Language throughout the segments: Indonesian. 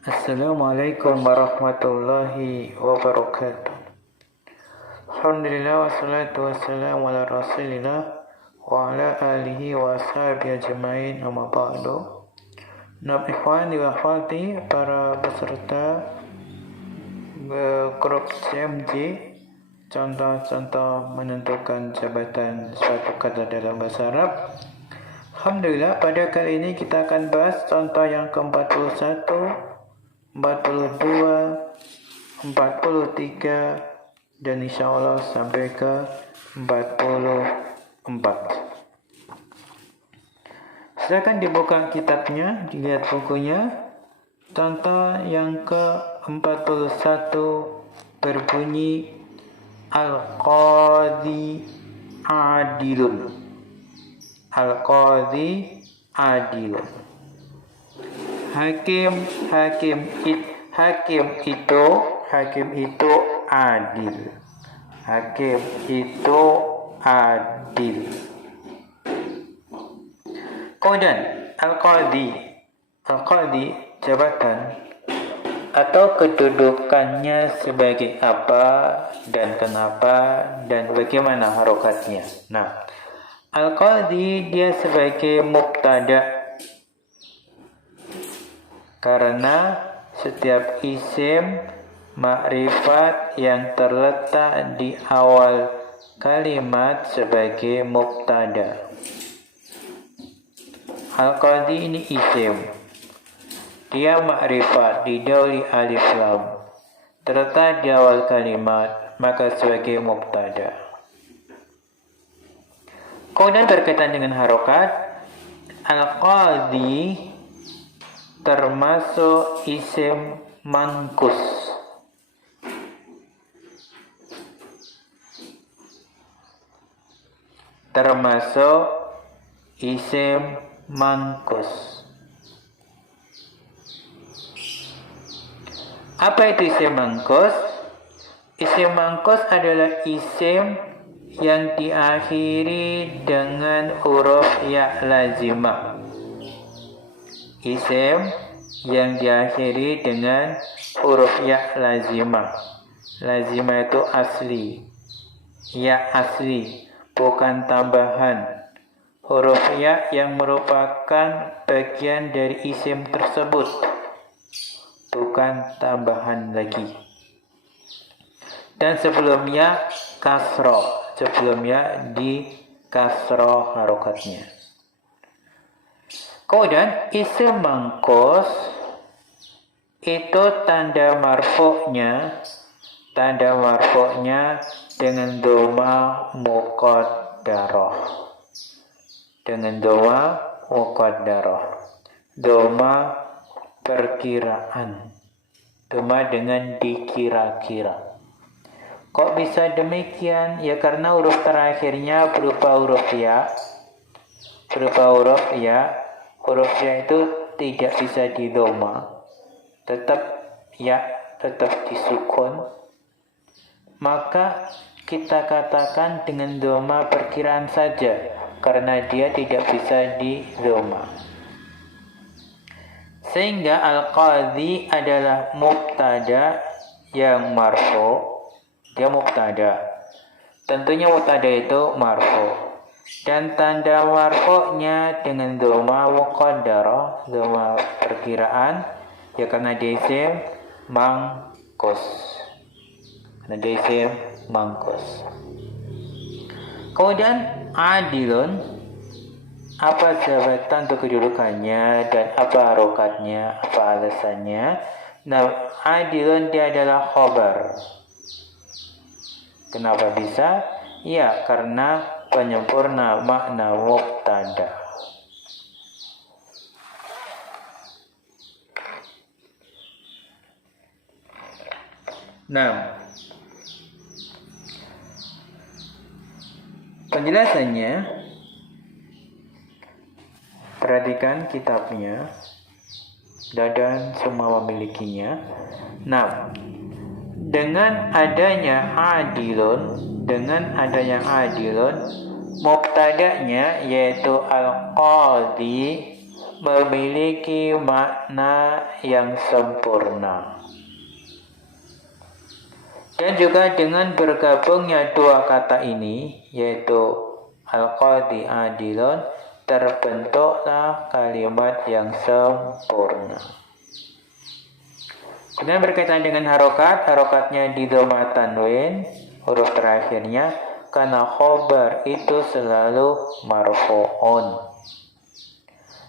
Assalamualaikum warahmatullahi wabarakatuh. Alhamdulillah wassalatu wassalamu ala rasulillah wa ala alihi wa ashabihi ajma'in, amma ba'du. Ikhwani wa akhwati, para peserta grup CMJ, contoh-contoh menentukan jabatan suatu kata dalam bahasa Arab. Alhamdulillah, pada kali ini kita akan bahas contoh yang ke-41, 42, 43, dan insya Allah sampai ke 44. Silakan dibuka kitabnya, dilihat bukunya. Contoh yang ke-41 berbunyi Al-Qadhi Adilun. Al-Qadhi Adilun. Hakim itu adil. Hakim itu adil. Kemudian Al-Qadhi jabatan atau kedudukannya sebagai apa dan kenapa dan bagaimana harokatnya. Nah, Al-Qadhi dia sebagai mubtada, karena setiap isim makrifat yang terletak di awal kalimat sebagai mubtada. Al-Qadhi ini isim, dia makrifat didahului alif lam, terletak di awal kalimat, maka sebagai mubtada. Kemudian berkaitan dengan harokat, Al-Qadhi termasuk isim mankus. Apa itu isim mankus? Isim mankus adalah isim yang diakhiri dengan huruf ya lazimah. Isim yang diakhiri dengan huruf ya lazimah. Lazimah itu asli. Ya asli, bukan tambahan. Huruf ya yang merupakan bagian dari isim tersebut, bukan tambahan lagi. Dan sebelumnya kasroh. Sebelumnya di kasroh harokatnya. Kemudian isim mankus itu tanda marfu'nya dengan doma muqaddarah. Doma perkiraan. Doma dengan dikira-kira. Kok bisa demikian? Ya karena huruf terakhirnya berupa huruf ya. Huruf ya itu tidak bisa didoma. Tetap disukun. Maka kita katakan dengan doma perkiraan saja, karena dia tidak bisa didoma. Sehingga Al-Qadhi adalah mubtada yang marfu'. Dia mubtada. Tentunya mubtada itu marfu. Dan tanda marfu'nya dengan doma muqaddarah, doma perkiraan, ya karena dia isim mankus. Kemudian adilun, apa jabatan untuk kedudukannya dan apa harokatnya, apa alasannya? Nah, adilun dia adalah khobar. Kenapa bisa? Ya, karena penyempurna makna mubtada. Nah, penjelasannya, perhatikan kitabnya dan semua memilikinya. Nah, dengan adanya adilun, mubtada'nya yaitu Al-Qadhi memiliki makna yang sempurna. Dan juga dengan bergabungnya dua kata ini, yaitu al-qadi adilun, terbentuklah kalimat yang sempurna. Kemudian berkaitan dengan harokatnya di dhamma tanwin, huruf terakhirnya, karena khobar itu selalu marfu'un.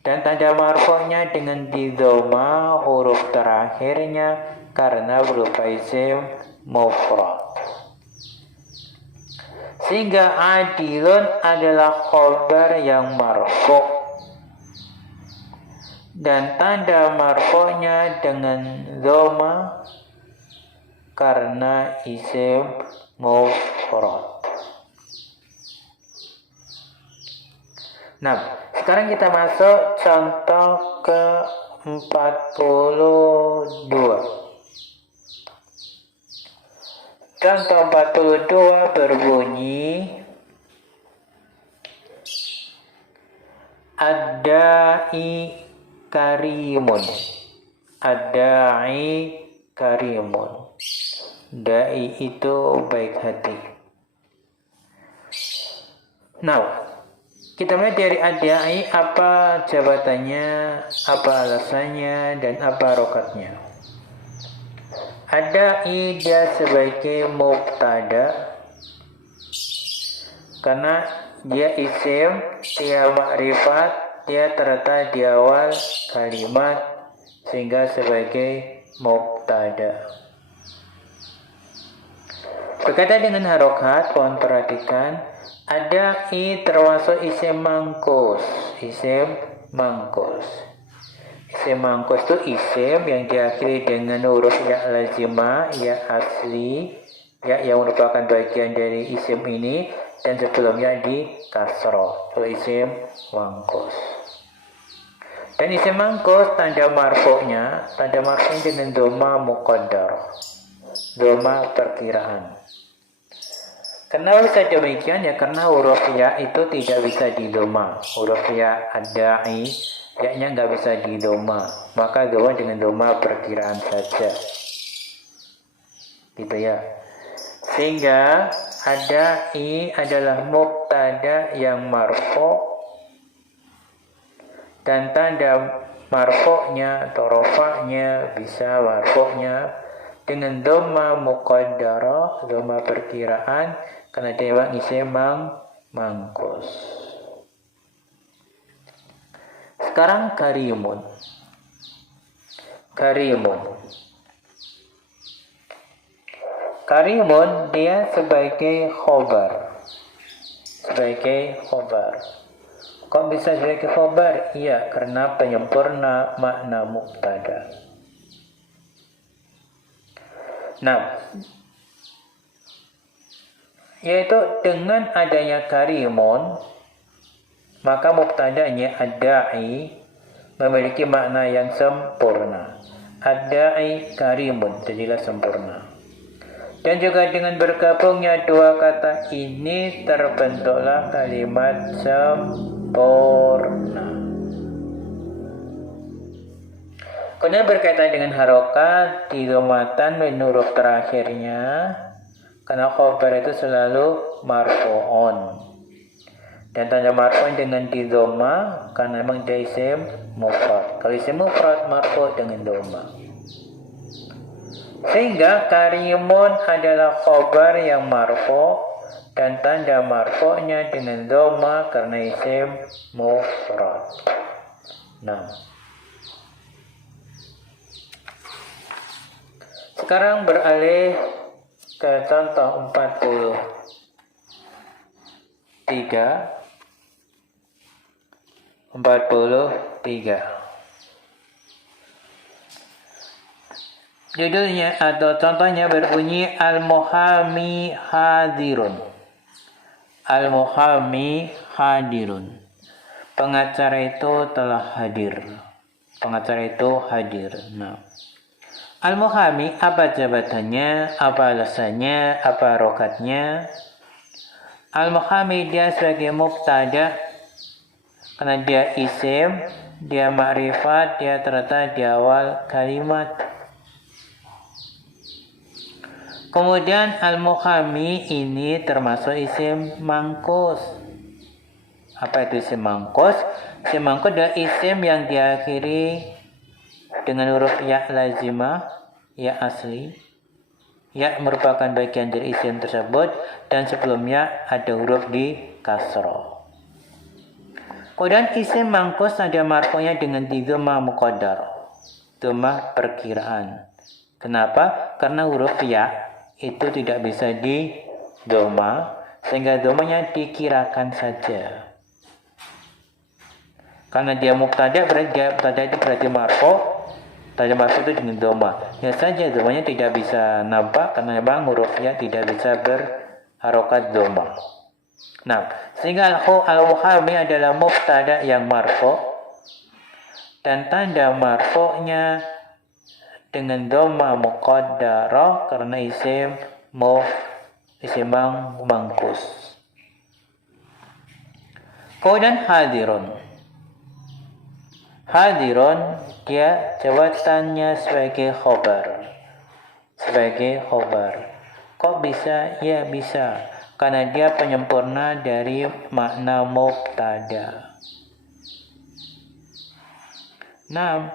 Dan tanda marfu'nya dengan di dhamma huruf terakhirnya karena berupa isim mufrad. Sehingga adilun adalah khobar yang marfu'. Dan tanda marfu'nya dengan dhamma karena isim mufrad. Nah, sekarang kita masuk contoh ke-42. Contoh 42 berbunyi ad-da'i karimun. Ad-da'i karimun. Da'i itu baik hati. Nah, kita mulai dari ad-da'i, apa jabatannya, apa alasannya, dan apa rokatnya. Ad-da'i dia sebagai mubtada karena dia isim, dia makrifat, dia terletak di awal kalimat sehingga sebagai mubtada. Berkaitan dengan harokat, mohon perhatikan, ad-da'i termasuk isim mangkus. Isim mangkus. Isim mangkus itu isim yang diakhiri dengan huruf ya lazimah, ya asli, ya yang merupakan bagian dari isim ini, dan sebelumnya di kasroh. Itu isim mangkus. Dan isim mangkus tanda marfu'nya dengan dhamma muqaddar, dhamma perkiraan. Kenapa bisa demikian? Ya karena huruf ya itu tidak bisa didhamma. Huruf ya ad-da'i, ya-nya nggak bisa didhamma. Maka dhamma dengan dhamma perkiraan saja. Gitu ya. Sehingga ad-da'i adalah mubtada yang marfu' dan tanda marfu'nya atau rafa'nya bisa marfu'nya dengan dhamma muqaddarah, dhamma perkiraan, karena dia isim mangkus. Sekarang karimun. Karimun dia sebagai khobar. Kok bisa sebagai khobar? Iya, karena penyempurna makna mubtada. Nah, yaitu dengan adanya karimun, maka mubtadanya ad-da'i memiliki makna yang sempurna. Ad-da'i karimun, jadilah sempurna. Dan juga dengan bergabungnya dua kata ini terbentuklah kalimat sempurna. Kemudian berkaitan dengan harokat di dhamatan menurut terakhirnya, karena khobar itu selalu marfu'un. Dan tanda marfu' dengan di dhamma karena memang dia isim mufrad. Kalau isim mufrad marfu' dengan dhamma. Sehingga karimun adalah khobar yang marfu' dan tanda marfu'nya dengan dhamma karena isim mufrad. Nah, sekarang beralih ke contoh 43. Judulnya atau contohnya berbunyi al-muhami hadirun. Al-muhami hadirun. Pengacara itu telah hadir. Nah, al-muhami apa jabatannya, apa alasannya, apa rokatnya? Al-muhami dia sebagai mubtada Karena dia isim, dia ma'rifat, dia terletak di awal kalimat. Kemudian al-muhami ini termasuk isim mangkus. Apa itu isim mangkus? Isim mangkus adalah isim yang diakhiri dengan huruf ya lazimah, ya asli. Ya merupakan bagian dari isim tersebut dan sebelumnya ada huruf di kasroh. Kemudian isim mangkus ada marfu'nya dengan dhamma muqaddar, dhamma perkiraan. Kenapa? Karena huruf ya itu tidak bisa di dhamma, sehingga dhammanya dikirakan saja. Karena dia mubtada, berarti itu berarti marfu'. Tanda marfu itu dengan dhamma. Ya saja dhammanya tidak bisa nampak karena memang huruf ya tidak bisa berharokat dhamma. Nah, sehingga al-muhami adalah mubtada yang marfu dan tanda marfu'nya dengan dhamma muqaddarah karena isim mangkus. Kemudian hadirun. Hadirun dia jawabannya sebagai khobar. Kok bisa? Ya bisa. Karena dia penyempurna dari makna mubtada. Nah,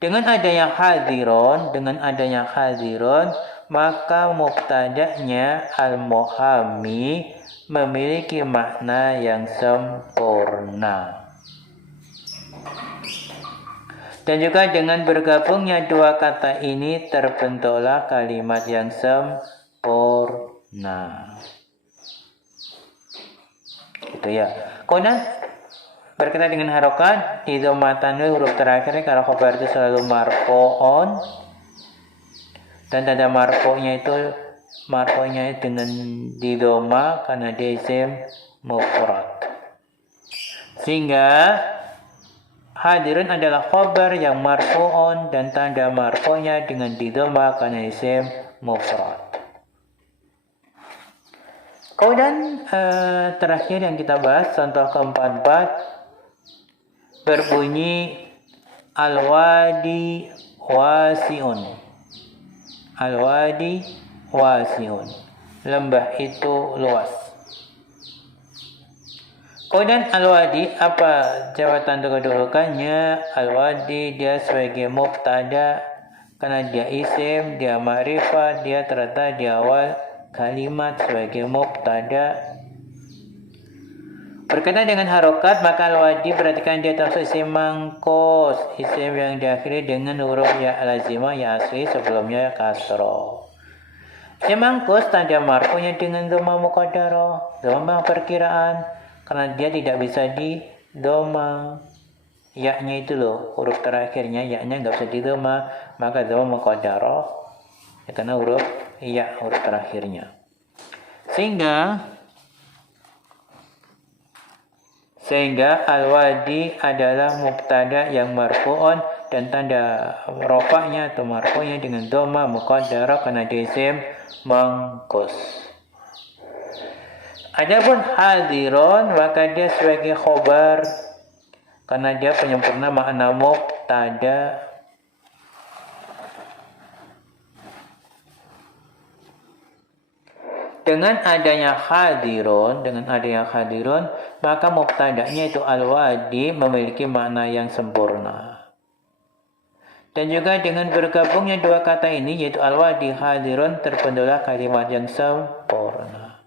dengan adanya hadirun, maka mubtada'nya al-muhami memiliki makna yang sempurna. Dan juga dengan bergabungnya dua kata ini terbentuklah kalimat yang sempurna. Gitu ya. Kemudian berkaitan dengan harokat, idhomatan huruf terakhir kalau khobar itu selalu marfu'un dan tanda marfu'nya dengan didhoma karena dia isim mufrad. Sehingga hadirun adalah khobar yang marfu'un dan tanda marfu'nya dengan didhoma karena isim mufrad. Kemudian terakhir yang kita bahas, contoh keempat berbunyi al-wadi wasi'un. Al-wadi wasi'un. Lembah itu luas. Kemudian al-wadi, apa jawatan kedudukannya? Al-wadi dia sebagai mubtada karena dia isim, dia ma'rifat, dia terletak di awal kalimat sebagai mubtada. Berkaitan dengan harokat, maka al-wadi perhatikan dia termasuk isim mangkus, isim yang diakhiri dengan huruf ya lazimah ya asli sebelumnya kasroh. Isim mangkus tanda marfu'nya dengan dhamma muqaddarah, dhamma perkiraan, karena dia tidak bisa di dhamma. Ya-nya itu loh, huruf terakhirnya ya-nya nggak bisa di dhamma, maka dhamma muqaddarah ya, karena huruf terakhirnya. Sehingga al-wadi adalah mubtada yang marfu'un dan tanda rafa'nya atau marfu'nya dengan dhamma muqaddarah karena dia isim mangkus. Adapun hadirun maka dia sebagai khobar karena dia penyempurna makna mubtada. Dengan adanya hadirun, maka mubtada'nya itu al-wadi memiliki makna yang sempurna. Dan juga dengan bergabungnya dua kata ini yaitu al-wadi hadirun terbentuklah kalimat yang sempurna.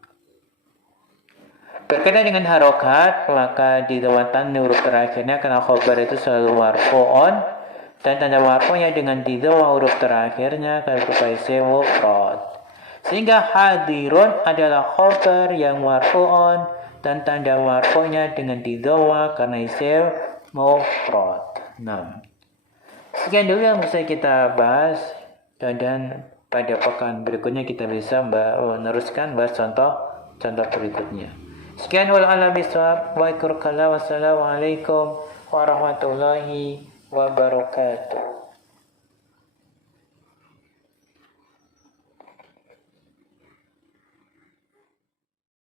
Berkaitan dengan harokat, maka didhamatan huruf terakhirnya karena khobar itu selalu marfu'un dan tanda marfu'nya dengan didhamma huruf terakhirnya kalau berupa isim mufrad. Sehingga hadirun adalah khobar yang marfu'un dan tanda marfu'nya dengan didhamma karena isim mufrad. Nah, sekian dulu yang bisa kita bahas dan pada pekan berikutnya kita bisa meneruskan bahas contoh berikutnya. Sekian wallahu a'lam. Wassalamualaikum warahmatullahi wabarakatuh.